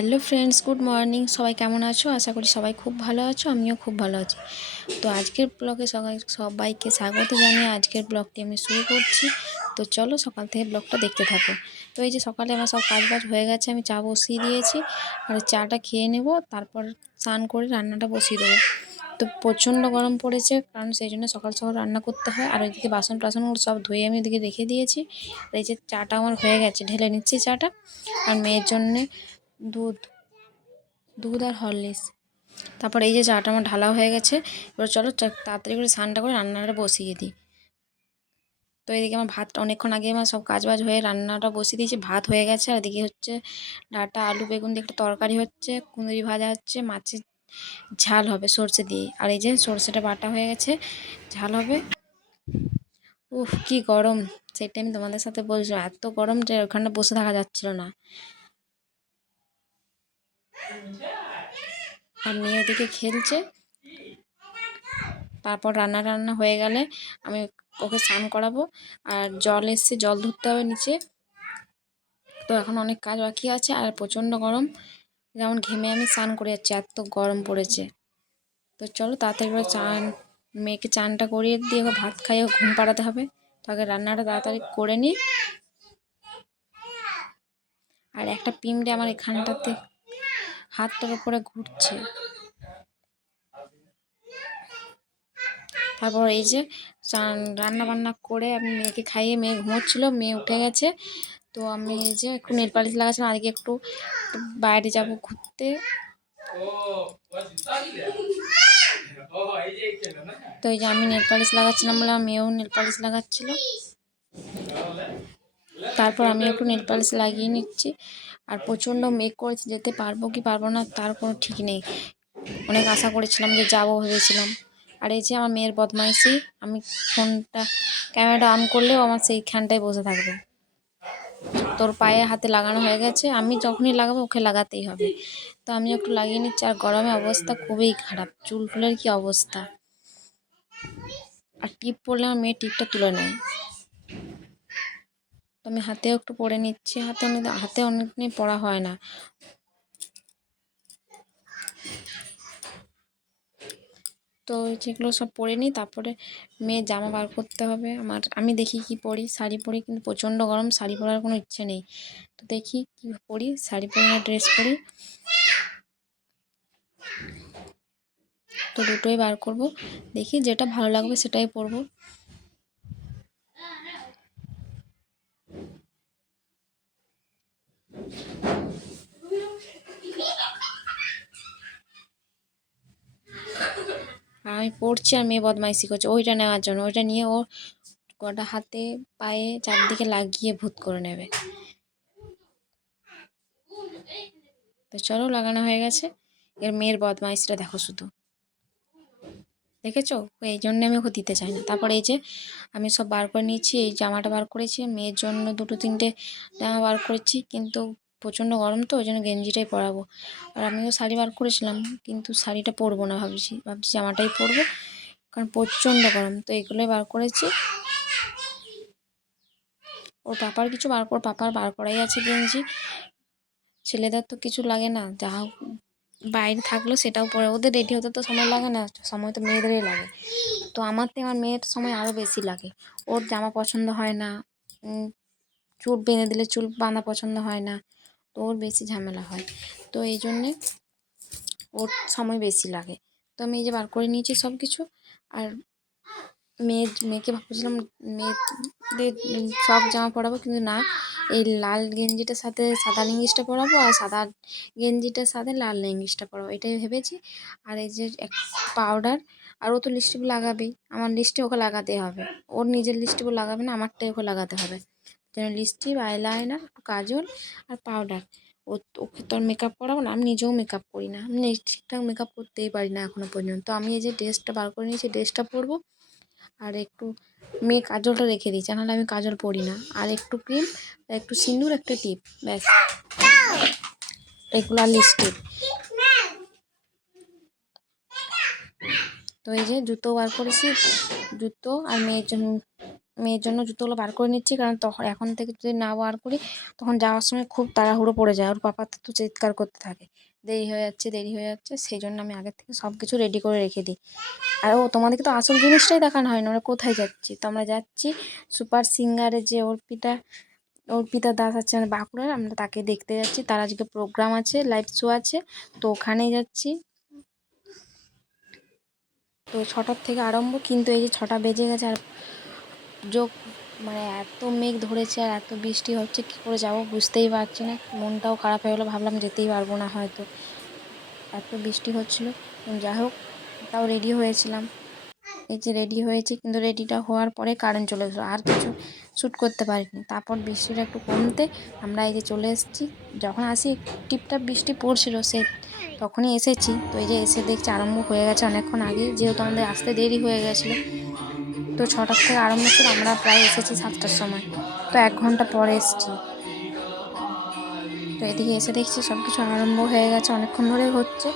Hello friends, good morning. সবাই কেমন আছো? আশা করি সবাই খুব ভালো আছো। আমিও খুব ভালো আছি। তো আজকের ব্লগে সবাইকে স্বাগত জানিয়ে আজকের ব্লগটি আমি শুরু করছি। তো চলো সকাল থেকে ব্লগটা দেখতে থাকো। তো এই যে সকালে আমার সব কাজবাজ হয়ে গেছে, আমি চা বসিয়ে দিয়েছি আর চাটা খেয়ে নেব, তারপর স্নান করে রান্নাটা বসিয়ে দেবো। তো প্রচণ্ড গরম পড়েছে, কারণ সেই জন্য সকাল সকাল রান্না করতে হয়। আর ওইদিকে বাসন টাসনগুলো সব ধুয়ে আমি ওইদিকে রেখে দিয়েছি। আর এই যে চাটা আমার হয়ে গেছে, ঢেলে নিচ্ছি চাটা। আর মেয়ের জন্যে দুধ দুধ আর হরলিক্স। তারপর এই যে চাটা আমার ঢালা হয়ে গেছে। এবার চলো তাড়াতাড়ি করে স্নানটা করে রান্নাটা বসিয়ে দিই। তো এদিকে আমার ভাতটা অনেকক্ষণ আগে আমার সব কাজবাজ হয়ে রান্নাটা বসিয়ে দিয়েছি, ভাত হয়ে গেছে। আর এদিকে হচ্ছে ডাঁটা আলু বেগুন দিয়ে একটা তরকারি হচ্ছে, কুঁদরি ভাজা হচ্ছে, মাছের ঝাল হবে সর্ষে দিয়ে। আর এই যে সর্ষেটা বাটা হয়ে গেছে, ঝাল হবে। উফ কি গরম! সেটা আমি তোমাদের সাথে বলছি, এত গরম যে ওখানটা বসে থাকা যাচ্ছিল না। আর মেয়ে ওদিকে খেলছে। তারপর রান্না হয়ে গেলে আমি ওকে স্নান করাবো। আর জল এসছে, জল ধরতে হবে নিচে। তো এখন অনেক কাজ বাকি আছে আর প্রচণ্ড গরম, যেমন ঘেমে আমি স্নান করে যাচ্ছি, এত গরম পড়েছে। তো চলো তাড়াতাড়ি করে মেয়েকে চানটা করিয়ে দিয়ে ওকে ভাত খাইয়ে ঘুম পাড়াতে হবে। তাকে রান্নাটা তাড়াতাড়ি করে নিই। আর একটা পিমড়ে আমার এখানটাতে হাতটার উপরে ঘুরছে। তারপর এই যে রান্না বান্না করে আমি মেয়েকে খাইয়ে, মেয়ে ঘুমোচ্ছিল, মেয়ে উঠে গেছে। তো আমি এই যে একটু নেল পালিশ লাগাচ্ছিলাম, আজকে একটু বাইরে যাব ঘুরতে। তো এই যে আমি নেল পালিশ লাগাচ্ছিলাম বলে আমার মেয়েও নেল পালিশ লাগাচ্ছিল। তারপর আমি একটু নেল পালিশ লাগিয়ে নিচ্ছি। আর প্রচণ্ড মেঘ করেছে, যেতে পারবো কি পারবো না তার কোনো ঠিক নেই। অনেক আশা করেছিলাম যে যাবো ভেবেছিলাম। আর এই যে আমার মেয়ের বদমাইশি, আমি ক্যামেরাটা অন করলেও আমার সেইখানটায় বসে থাকবে। তোর পায়ে হাতে লাগানো হয়ে গেছে, আমি যখনই লাগাবো ওকে লাগাতেই হবে। তো আমি একটু লাগিয়ে নিচ্ছি। আর গরমে অবস্থা খুবই খারাপ, চুল ফুলের কি অবস্থা। আর টিপ পরলে আমার মেয়ে টিপটা তুলে নেয়। তো আমি হাতেও একটু পরে নিচ্ছি, হাতে অনেকদিন পরা হয় না। তো যেগুলো সব পরে নিই, তারপরে মেয়ের জামা বার করতে হবে আমার। আমি দেখি কি পরি, শাড়ি পরি, কিন্তু প্রচণ্ড গরম, শাড়ি পরার কোনো ইচ্ছে নেই। তো দেখি কি পরি, শাড়ি পরি না ড্রেস পরি। তো দুটোই বার করব, দেখি যেটা ভালো লাগবে সেটাই পরবো। আর আমি পড়ছি আর মেয়ে বদমাইশি করছে ওইটা নেওয়ার জন্য। ওইটা নিয়ে ও গোটা হাতে পায়ে চারদিকে লাগিয়ে ভূত করে নেবে। তো চলো, লাগানো হয়ে গেছে। এর মেয়ের বদমাইশিটা দেখো শুধু, দেখেছো? এই জন্য আমি ওকে দিতে চাই না। তারপরে এই যে আমি সব বার করে নিয়েছি, এই জামাটা বার করেছি মেয়ের জন্য, দুটো তিনটে জামা বার করেছি, কিন্তু প্রচণ্ড গরম তো ওই জন্য গেঞ্জিটাই পরাবো। আর আমিও শাড়ি বার করেছিলাম, কিন্তু শাড়িটা পরবো না, ভাবছি জামাটাই পরবো, কারণ প্রচণ্ড গরম। তো এগুলোই বার করেছি। ওর পাপার কিছু পাপার বার করাই আছে গেঞ্জি। ছেলেদের তো কিছু লাগে না, যা হোক বাইরে থাকলো সেটাও পরে, ওদের রেডি হতে তো সময় লাগে না, সময় তো মেয়েদেরই লাগে। তো আমার থেকে আমার মেয়ের সময় আরও বেশি লাগে। ওর জামা পছন্দ হয় না, চুল বেঁধে দিলে চুল বাঁধা পছন্দ হয় না, তো ওর বেশি ঝামেলা হয়। তো এই জন্যে ওর সময় বেশি লাগে। তো আমি এই যে বার করে নিয়েছি সব কিছু। আর মেয়েকে ভাবছিলাম মেয়েদের সব জামা পরাবো, কিন্তু না, এই লাল গেঞ্জিটার সাথে সাদা লেঙ্গিসটা পরাবো, আর সাদা গেঞ্জিটার সাথে লাল লেঙ্গিসটা পরাবো, এটাই ভেবেছি। আর এই যে পাউডার, আর ও তো লিপস্টিক লাগাবেই, আমার লিপস্টিক ওকে লাগাতে হবে। ওর নিজের লিপস্টিকও লাগাবে না, আমারটাই ওকে লাগাতে হবে। যেন লিপস্টিক, আইলাইনার, কাজল আর পাউডার। ওকে তো আর মেকআপ করাবো না, আমি নিজেও মেকআপ করি না, আমি ঠিকঠাক মেকআপ করতেই পারি না এখনও পর্যন্ত। আমি এই যে ড্রেসটা বার করে নিয়েছি, ড্রেসটা পরবো। আর একটু মেয়ে কাজলটা রেখে দিয়েছে, নাহলে আমি কাজল পরি না। আর একটু ক্রিম, একটু সিঁদুর, একটা টিপ, ব্যাস, এগুলো আর লিপস্টিক। তো এই যে জুতো বার করেছি, জুতো। আর মেয়ের জন্য জুতোগুলো বার করে নিচ্ছি, কারণ তখন এখন থেকে যদি না বার করি তখন যাওয়ার সময় খুব তাড়াহুড়ো পড়ে যায়। ওর পাপা তো চিৎকার করতে থাকে, দেরি হয়ে যাচ্ছে দেরি হয়ে যাচ্ছে, সেই জন্য আমি আগের থেকে সব কিছু রেডি করে রেখে দিই। আর তোমাদেরকে তো আসল জিনিসটাই দেখানো হয় না, আমরা কোথায় যাচ্ছি। তো আমরা যাচ্ছি সুপার সিঙ্গারে, যে অর্পিতা দাস আছে আমাদের বাঁকুড়ার, আমরা তাকে দেখতে যাচ্ছি। তার আজকে প্রোগ্রাম আছে, লাইভ শো আছে, তো ওখানেই যাচ্ছি। তো 6টার থেকে আরম্ভ, কিন্তু এই যে 6টা বেজে গেছে আর মানে এত মেঘ ধরেছে আর এত বৃষ্টি হচ্ছে, কী করে যাব বুঝতেই পারছি না। মনটাও খারাপ হয়ে গেলো, ভাবলাম যেতেই পারবো না হয়তো, এত বৃষ্টি হচ্ছিল। যাই হোক, তাও রেডি হয়েছিলাম। এই যে রেডি হয়েছে, কিন্তু রেডিটা হওয়ার পরে কারেন্ট চলে গেলো, আর কিছু শ্যুট করতে পারিনি। তারপর বৃষ্টিটা একটু কমতে আমরা এই যে চলে এসেছি। যখন আসি টিপটাপ বৃষ্টি পড়ছিল, তখনই এসেছি। তো এই যে এসে দেখছি আরম্ভ হয়ে গেছে অনেকক্ষণ আগে, যেহেতু আমাদের আসতে দেরি হয়ে গেছিলো। তো 6টার থেকে আরম্ভ ছিল, আমরা প্রায় এসেছি 7টার সময়, তো 1 ঘন্টা পরে এসেছি। তো এদিকে এসে দেখছি সব কিছু আরম্ভ হয়ে গেছে, অনেকক্ষণ ধরেই হচ্ছে।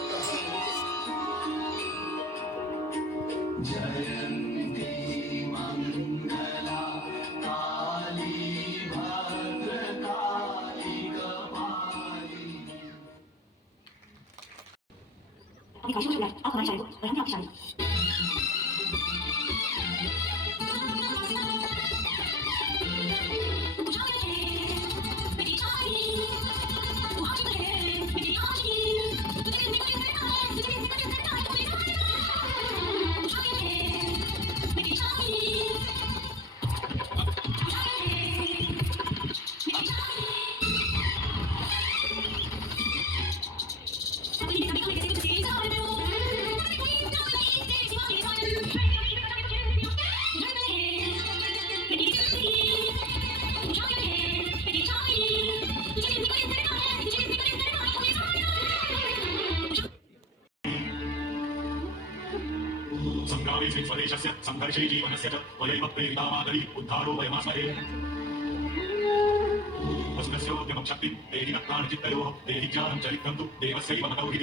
संग्रामे स्वदेशस्य संघर्षे जीवनस्य च वयैव प्रेरिता मातरि उद्धारो वयमास्महे वसुनस्योद्यमं शक्तिं देहि रत्नानि चित्तयोः देहि ज्ञानं चरित्रं तु देवस्यैव मतौहिः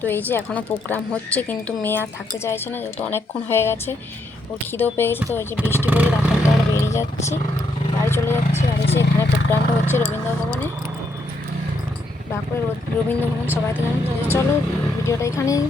তো এই যে এখনও প্রোগ্রাম হচ্ছে, কিন্তু মেয়ে আর থাকতে চাইছে না, যেহেতু অনেকক্ষণ হয়ে গেছে, ওর খিদেও পেয়ে গেছে। তো ওই যে বৃষ্টি বলে রাখার পর বেরিয়ে যাচ্ছি, বাড়ি চলে যাচ্ছি। আর এই যে এখানে প্রোগ্রামটা হচ্ছে রবীন্দ্র ভবনে, বাঁকুড়ার রবীন্দ্র ভবন, সবাই তো জানেন। চলো ভিডিওটা এখানেই।